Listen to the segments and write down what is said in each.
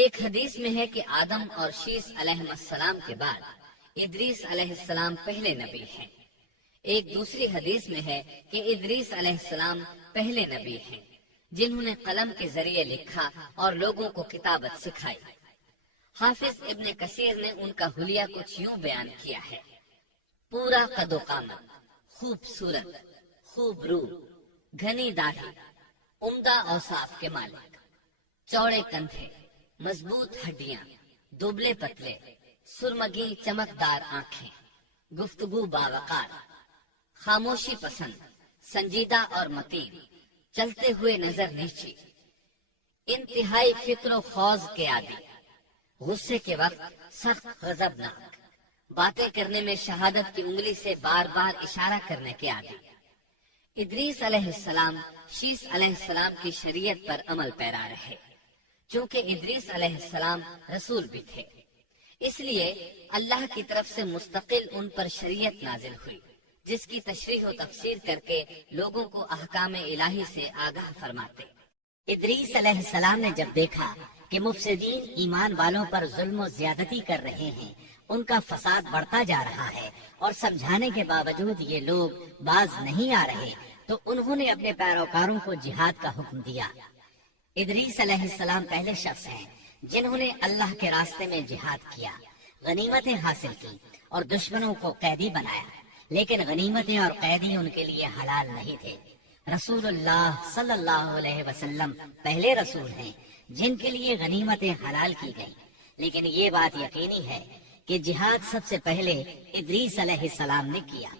ایک حدیث میں ہے کہ آدم اور شیس علیہ السلام کے بعد ادریس علیہ السلام پہلے نبی ہیں۔ ایک دوسری حدیث میں ہے کہ ادریس علیہ السلام پہلے نبی ہیں جنہوں نے قلم کے ذریعے لکھا اور لوگوں کو کتابت سکھائی۔ حافظ ابن کثیر نے ان کا حلیہ کچھ یوں بیان کیا ہے: پورا قد و قامت، خوبصورت، خوب رو، گھنی داڑھی، عمدہ اوصاف کے مالک، چوڑے کندھے، مضبوط ہڈیاں، دبلے پتلے، سرمگی چمکدار آنکھیں، گفتگو باوقار، خاموشی پسند، سنجیدہ اور متین، چلتے ہوئے نظر نیچی، انتہائی فکر و خوض کے عادی، غصے کے وقت سخت غضبناک، باتیں کرنے میں شہادت کی انگلی سے بار بار اشارہ کرنے کے عادی۔ ادریس علیہ السلام شیس علیہ السلام کی شریعت پر عمل پیرا رہے۔ چونکہ ادریس علیہ السلام رسول بھی تھے، اس لیے اللہ کی طرف سے مستقل ان پر شریعت نازل ہوئی، جس کی تشریح و تفسیر کر کے لوگوں کو احکام الہی سے آگاہ فرماتے۔ ادریس علیہ السلام نے جب دیکھا کہ مفسدین ایمان والوں پر ظلم و زیادتی کر رہے ہیں، ان کا فساد بڑھتا جا رہا ہے اور سمجھانے کے باوجود یہ لوگ باز نہیں آ رہے، تو انہوں نے اپنے پیروکاروں کو جہاد کا حکم دیا۔ ادریس علیہ السلام پہلے شخص ہیں جنہوں نے اللہ کے راستے میں جہاد کیا، غنیمتیں حاصل کی اور دشمنوں کو قیدی بنایا، لیکن غنیمتیں اور قیدی ان کے لیے حلال نہیں تھے۔ رسول اللہ صلی اللہ علیہ وسلم پہلے رسول ہیں جن کے لیے غنیمتیں حلال کی گئیں، لیکن یہ بات یقینی ہے کہ جہاد سب سے پہلے ادریس علیہ السلام نے کیا۔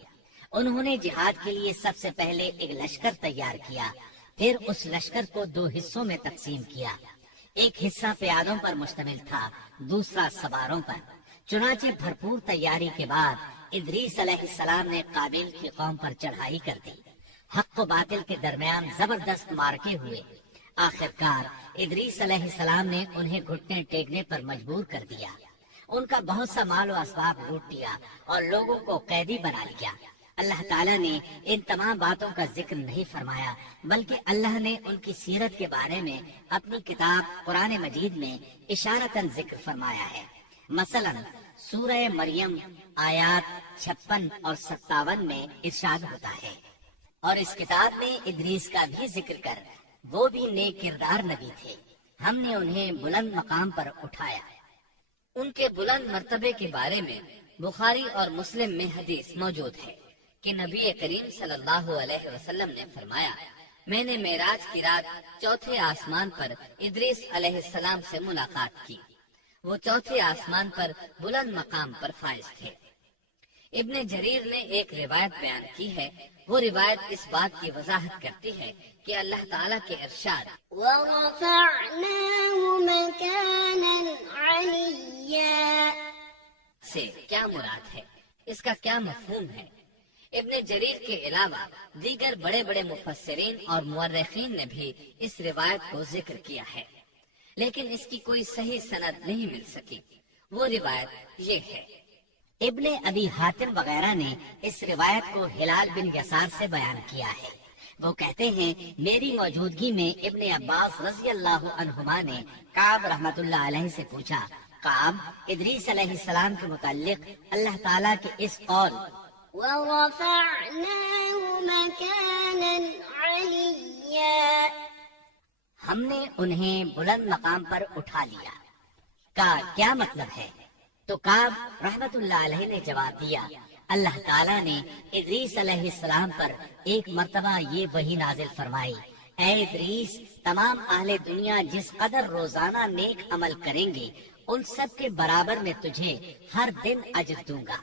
انہوں نے جہاد کے لیے سب سے پہلے ایک لشکر تیار کیا، پھر اس لشکر کو 2 حصوں میں تقسیم کیا۔ ایک حصہ پیادوں پر مشتمل تھا، دوسرا سواروں پر۔ چنانچہ بھرپور تیاری کے بعد ادریس علیہ السلام نے قابل کی قوم پر چڑھائی کر دی۔ حق و باطل کے درمیان زبردست مارکے ہوئے۔ آخرکار ادریس علیہ السلام نے انہیں گھٹنے ٹیکنے پر مجبور کر دیا۔ ان کا بہت سا مال و اسباب لوٹ لیا اور لوگوں کو قیدی بنا لیا۔ اللہ تعالیٰ نے ان تمام باتوں کا ذکر نہیں فرمایا، بلکہ اللہ نے ان کی سیرت کے بارے میں اپنی کتاب قرآن مجید میں اشارتاً ذکر فرمایا ہے۔ مثلا سورہ مریم آیات 56 اور 57 میں ارشاد ہوتا ہے: اور اس کتاب میں ادریس کا بھی ذکر کر، وہ بھی نیک کردار نبی تھے، ہم نے انہیں بلند مقام پر اٹھایا۔ ان کے بلند مرتبے کے بارے میں بخاری اور مسلم میں حدیث موجود ہے کہ نبی کریم صلی اللہ علیہ وسلم نے فرمایا: میں نے معراج کی رات 4تھے آسمان پر ادریس علیہ السلام سے ملاقات کی، وہ 4تھے آسمان پر بلند مقام پر فائز تھے۔ ابن جریر نے ایک روایت بیان کی ہے، وہ روایت اس بات کی وضاحت کرتی ہے کہ اللہ تعالیٰ کے ارشاد وَرَفَعْنَاهُ مَكَانًا عَلِيًّا سے کیا مراد ہے، اس کا کیا مفہوم ہے۔ ابن جریر کے علاوہ دیگر بڑے بڑے مفسرین اور مورخین نے بھی اس روایت کو ذکر کیا ہے، لیکن اس کی کوئی صحیح سند نہیں مل سکی۔ وہ روایت یہ ہے: ابن ابی حاتم وغیرہ نے اس روایت کو ہلال بن یسار سے بیان کیا ہے۔ وہ کہتے ہیں میری موجودگی میں ابن عباس رضی اللہ عنہما نے کعب رحمت اللہ علیہ سے پوچھا: کعب، ادریس علیہ السلام کے متعلق اللہ تعالیٰ کے اس قول وَرَفَعْنَاهُ مَكَانًا عَلِيًّا ہم نے انہیں بلند مقام پر اٹھا لیا کا کیا مطلب ہے؟ تو کعب رحمت اللہ علیہ نے جواب دیا: اللہ تعالیٰ نے ادریس علیہ السلام پر ایک مرتبہ یہ وحی نازل فرمائی: اے ادریس، تمام اہل دنیا جس قدر روزانہ نیک عمل کریں گے ان سب کے برابر میں تجھے ہر دن اجر دوں گا۔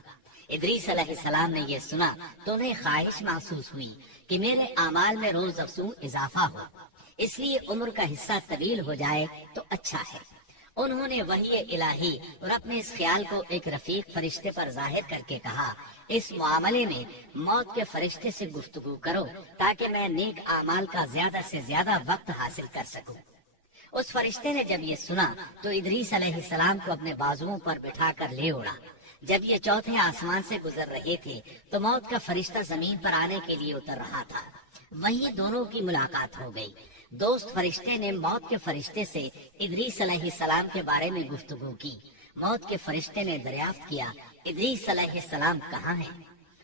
ادریس علیہ السلام نے یہ سنا تو انہیں خواہش محسوس ہوئی کہ میرے اعمال میں روز افزوں اضافہ ہو، اس لیے عمر کا حصہ طویل ہو جائے تو اچھا ہے۔ انہوں نے وحی الہی اور اپنے اس خیال کو ایک رفیق فرشتے پر ظاہر کر کے کہا: اس معاملے میں موت کے فرشتے سے گفتگو کرو تاکہ میں نیک اعمال کا زیادہ سے زیادہ وقت حاصل کر سکوں۔ اس فرشتے نے جب یہ سنا تو ادریس علیہ السلام کو اپنے بازوؤں پر بٹھا کر لے اڑا۔ جب یہ 4تھے آسمان سے گزر رہے تھے تو موت کا فرشتہ زمین پر آنے کے لیے اتر رہا تھا، وہیں دونوں کی ملاقات ہو گئی۔ دوست فرشتے نے موت کے فرشتے سے ادریس علیہ السلام کے بارے میں گفتگو کی۔ موت کے فرشتے نے دریافت کیا ادریس علیہ السلام کہاں ہیں؟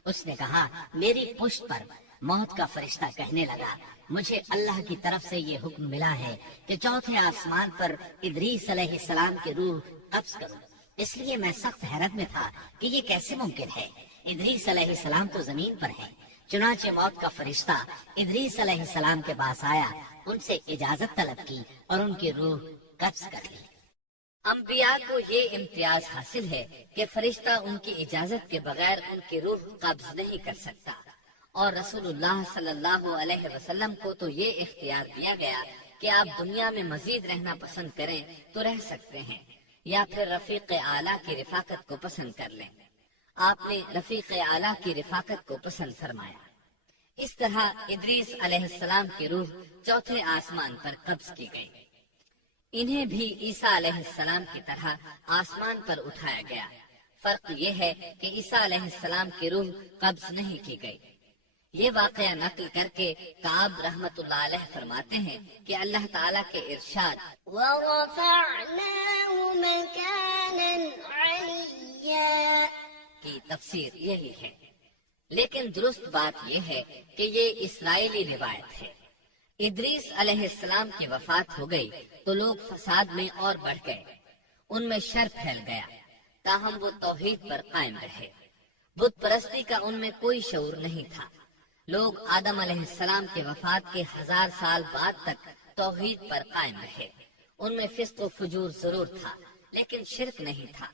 اس نے کہا میری پشت پر۔ موت کا فرشتہ کہنے لگا مجھے اللہ کی طرف سے یہ حکم ملا ہے کہ چوتھے آسمان پر ادریس علیہ السلام کی روح قبض کروں، اس لیے میں سخت حیرت میں تھا کہ یہ کیسے ممکن ہے، ادریس علیہ السلام تو زمین پر ہے۔ چنانچہ موت کا فرشتہ ادریس علیہ السلام کے پاس آیا، ان سے اجازت طلب کی اور ان کی روح قبض کر لی۔ انبیاء کو یہ امتیاز حاصل ہے کہ فرشتہ ان کی اجازت کے بغیر ان کی روح قبض نہیں کر سکتا، اور رسول اللہ صلی اللہ علیہ وسلم کو تو یہ اختیار دیا گیا کہ آپ دنیا میں مزید رہنا پسند کریں تو رہ سکتے ہیں، یا پھر رفیق اعلیٰ کی رفاقت کو پسند کر لیں۔ آپ نے رفیق اعلیٰ کی رفاقت کو پسند فرمایا۔ اس طرح ادریس علیہ السلام کی روح چوتھے آسمان پر قبض کی گئی۔ انہیں بھی عیسیٰ علیہ السلام کی طرح آسمان پر اٹھایا گیا۔ فرق یہ ہے کہ عیسیٰ علیہ السلام کی روح قبض نہیں کی گئی۔ یہ واقعہ نقل کر کے کعب رحمت اللہ علیہ فرماتے ہیں کہ اللہ تعالیٰ کے ارشاد وَرَفَعْنَاهُ مَكَانًا عَلِيًّا کی تفسیر یہی ہے، لیکن درست بات یہ ہے کہ یہ اسرائیلی روایت ہے۔ ادریس علیہ السلام کی وفات ہو گئی تو لوگ فساد میں اور بڑھ گئے، ان میں شر پھیل گیا، تاہم وہ توحید پر قائم رہے۔ بت پرستی کا ان میں کوئی شعور نہیں تھا۔ لوگ آدم علیہ السلام کے وفات کے 1000 سال بعد تک توحید پر قائم رہے۔ ان میں فسق و فجور ضرور تھا لیکن شرک نہیں تھا۔